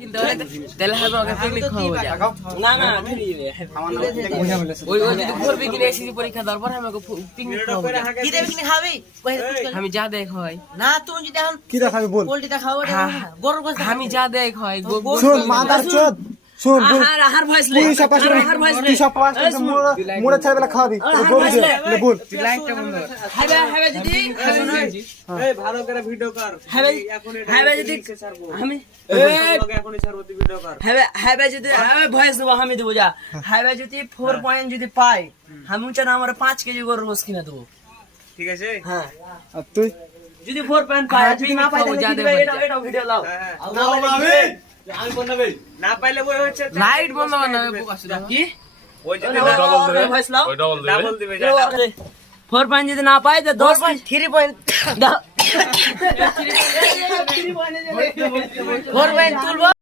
কিনতে হবে তাহলে হবে ওকে পিকনিক খাওয়াবো না না ওই যদি করবি কিনে এসেছি পরীক্ষা দেওয়ার পর আমাকে পিকনিক খাওয়াবো কি দেবে কিনে খাবি আমি যা দেখ হয় না তুমি যদি এখন কি দেখাবি বল পোল্ট্রি দেখাও গরুর গোশত আমি যা দেখ হয় শোন মাদার চোদ শোন বল আহার ভয়েস লে তুই সব তুই সব মোড়ে ছেলেবেলা খাওয়াবি বল বল লাইটটা বন্ধ কর হবে যদি এই ভালো করে ভিডিও কর হবে যদি আমি এখনই ছাড়বো তুই ভিডিও কর হবে যদি ভয়েস দেবো আমি দেবো যা হবে যদি 4 পয়েন্ট যদি পাই আমি চান আমার 5 কেজি গরুর গোশত কিনে দেবো ঠিক আছে হ্যাঁ আর তুই যদি 4 পয়েন্ট পাই যদি না পাই তাহলে কি দিবে এটা ভিডিও লাও আমি কোন নেবে না পাইলে ওই হচ্ছে লাইট বন্ধ কর না প্রকাশ কি ওই যদি ভয়েস লাও ডাবল দিবে যা 4 পয়েন্ট যদি না পাই তো 10 পয়েন্ট 3 পয়েন্ট 4 পয়েন্ট তুলবো